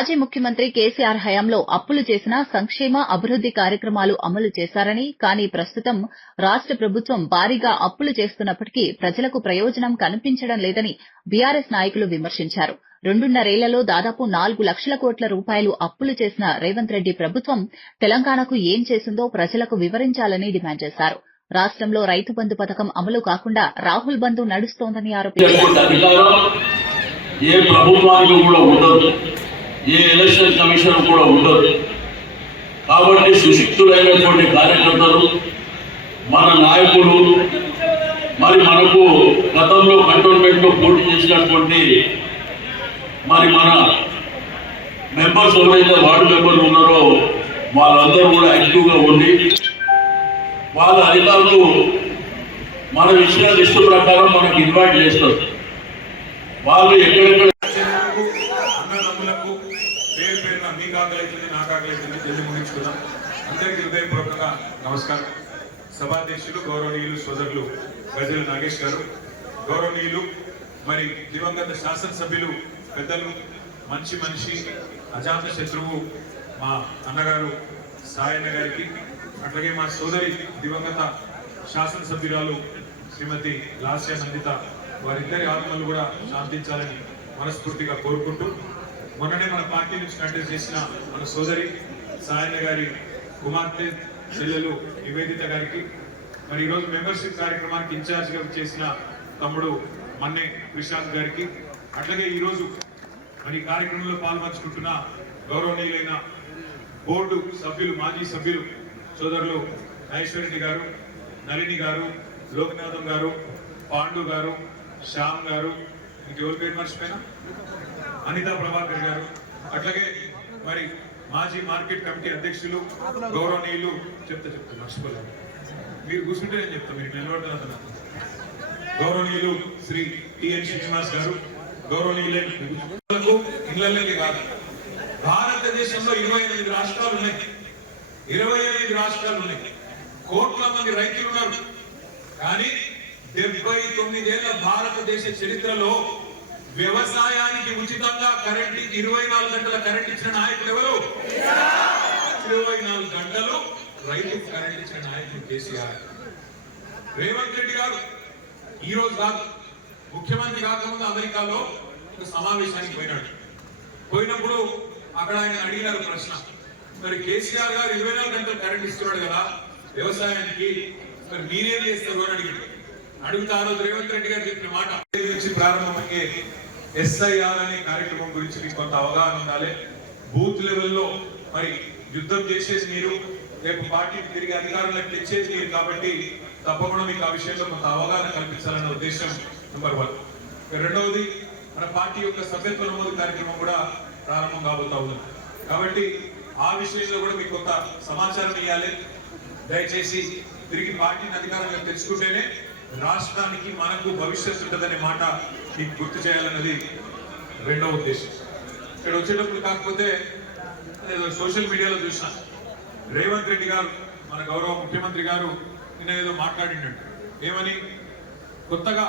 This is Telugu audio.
మాజీ ముఖ్యమంత్రి కేసీఆర్ హయాంలో అప్పులు చేసిన సంక్షేమ అభివృద్ది కార్యక్రమాలు అమలు చేశారని, కానీ ప్రస్తుతం రాష్ట ప్రభుత్వం భారీగా అప్పులు చేస్తున్నప్పటికీ ప్రజలకు ప్రయోజనం కనిపించడం లేదని బీఆర్ఎస్ నాయకులు విమర్శించారు. 2.5 దాదాపు 4 లక్షల కోట్ల రూపాయలు అప్పులు చేసిన రేవంత్ రెడ్డి ప్రభుత్వం తెలంగాణకు ఏం చేసిందో ప్రజలకు వివరించాలని డిమాండ్ చేశారు. రాష్ట్రంలో రైతు బంధు పథకం అమలు కాకుండా రాహుల్ బంధు నడుస్తోందని ఆరోపించారు. ఏ ప్రభుత్వానికి కూడా ఉండదు, ఏ ఎలక్షన్ కమిషన్ కూడా ఉండదు. కాబట్టి సుశిక్షులైనటువంటి కార్యకర్తలు, మన నాయకులు, మరి మనకు గతంలో కంటోన్మెంట్ లో పోటీ చేసినటువంటి మరి మన మెంబర్స్ ఎవరైతే వార్డు మెంబర్లు ఉన్నారో వాళ్ళందరూ కూడా యాక్టివ్గా ఉండి వాళ్ళ అధికారులు మన ఇచ్చిన లిస్టు ప్రకారం మనకు ఇన్వైట్ చేస్తారు. వాళ్ళు ఎక్కడెక్కడ అన్నదమ్ములకు పేరు పేరున మీకు ఆకలిస్తుంది, నాకు ఆకలిస్తుంది జల్లి ముగించుకున్నాం. అందరికీ హృదయపూర్వకంగా నమస్కారం. సభాధ్యక్షులు గౌరవనీయులు సోదరులు గజల్ నాగేష్ గారు, గౌరవనీయులు మరి దివంగత శాసనసభ్యులు పెద్దలు, మంచి మనిషి, అజాత శత్రువు మా అన్నగారు సాయన్న గారికి, అట్లాగే మా సోదరి దివంగత శాసనసభ్యురాలు శ్రీమతి లాస్య నందిత, వారిద్దరి ఆత్మలు కూడా శాంతించాలని మనస్ఫూర్తిగా కోరుకుంటూ, మొన్ననే మన పార్టీ నుంచి కంటెస్ట్ చేసిన మన సోదరి సాయన్న గారి కుమార్తె చెల్లెలు నివేదిత గారికి, మరి ఈరోజు మెంబర్షిప్ కార్యక్రమానికి ఇన్ఛార్జిగా చేసిన తమ్ముడు మన్నే ప్రశాంత్ గారికి, అట్లాగే ఈరోజు మరి కార్యక్రమంలో పాల్పంచుకుంటున్న గౌరవనీయులైన బోర్డు సభ్యులు, మాజీ సభ్యులు సోదరులు మహేశ్వరెడ్డి గారు, నళిని గారు, లోకనాథం గారు, పాండు గారు, శ్యామ్ గారు, ఇంకెవరి పేరు మర్చిపోయినా, అనితా ప్రభాకర్ గారు, అట్లాగే మరి మాజీ మార్కెట్ కమిటీ అధ్యక్షులు గౌరవనీయులు చెప్తా మర్చిపోలేదు, మీరు కూర్చుంటే నేను చెప్తా, మీరు నిలబడుతున్నా, గౌరవనీయులు శ్రీ టిఎన్ శ్రీనివాస్ గారు, గౌరవనీయులకు ఇళ్లలోకి కాదు, భారతదేశంలో 28 రాష్ట్రాలు ఉన్నాయి, 28 రాష్ట్రాలు ఉన్నాయి, కోట్ల మంది రైతులు ఉన్నారు. కానీ 79 ఏళ్ల భారతదేశ చరిత్రలో వ్యవసాయానికి ఉచితంగా కరెంట్ 24 గంటల కరెంట్ ఇచ్చిన నాయకుడు ఎవరు? 24 గంటలు రైతుకు కరెంట్ ఇచ్చిన నాయకుడు కేసీఆర్. రేవంత్ రెడ్డి గారు ఈ రోజు కాదు, ముఖ్యమంత్రి కాకముందు అమెరికాలో ఒక సమావేశానికి పోయినప్పుడు అక్కడ ఆయన అడిగినారు ప్రశ్న, మరి కేసీఆర్ గారు 24 గంటలు కరెంట్ ఇస్తున్నాడు కదా వ్యవసాయానికి, మరి మీరేం చేస్తారు అని అడుగుతా ఆ రోజు రేవంత్ రెడ్డి గారు చెప్పిన మాట నుంచి ప్రారంభమయ్యే ఎస్ఐఆర్ అనే కార్యక్రమం గురించి మీకు కొంత అవగాహన ఉండాలి. బూత్ లెవెల్లో మరి యుద్ధం చేసేది మీరు, రేపు పార్టీకి తిరిగి అధికారంలోకి తెచ్చేది మీరు, కాబట్టి తప్పకుండా మీకు ఆ విషయంలో కొంత అవగాహన కల్పించాలన్న ఉద్దేశం నెంబర్ 1. రెండవది, మన పార్టీ యొక్క సభ్యత్వ నమోదు కార్యక్రమం కూడా ప్రారంభం కాబోతా ఉంది. కాబట్టి ఆ విషయంలో కూడా మీకు కొంత సమాచారం ఇవ్వాలి. దయచేసి తిరిగి పార్టీని అధికారంలో తెచ్చుకుంటేనే రాష్ట్రానికి మనకు భవిష్యత్తు ఉంటుందనే మాట మీకు గుర్తు చేయాలన్నది రెండవ ఉద్దేశం. ఇక్కడ వచ్చేటప్పుడు కాకపోతే సోషల్ మీడియాలో చూసిన రేవంత్ రెడ్డి గారు, మన గౌరవ ముఖ్యమంత్రి గారు నిన్న ఏదో మాట్లాడినట్టు, ఏమని కొత్తగా